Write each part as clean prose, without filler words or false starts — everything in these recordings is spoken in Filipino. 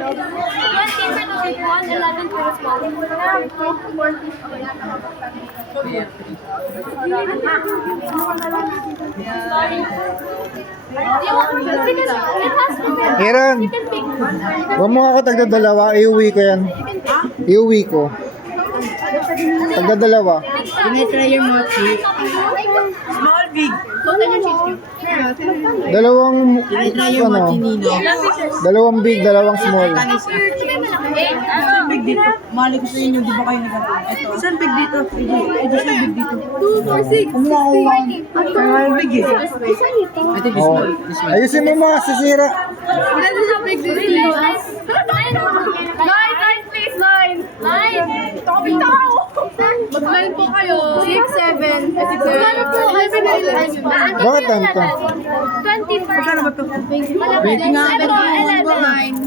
for the big one, 11 for the small one. Sorry. Because it has to be. Aaron, You can pick. huwag mo ako tagdadalawa. Iuwi ko yan. Iuwi ko. Tagdadalawa. Tinitry yung mochi. Small, big. Total yung cheese cube. Dalawang, Tinitry yung mochi ano, nino. dalawang big, dalawang small. Saan big dito? Mali ko sa inyo, di ba kayo nag-ito? Saan big dito? Ito saan big dito? 2, 4, 6. Kumuha ko one. Kaya big eh. I think this Oh. one. This one. Ayusin mo mga sisira. Ilan sa big dito? 9, please, 9. 9. Topic tao. Mag-9 po kayo. 6, 7. 11 na 11. Bakit ganito? 20 first. Magkano ba ito? Malaki nga. Ito, 11.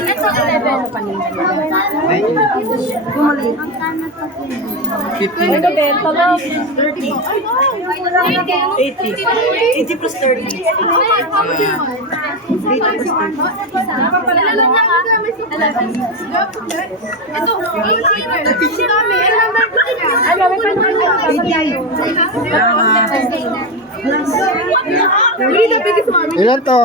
Ito, 11. 15. Ano benta lang? 80 plus 30. Ilan to?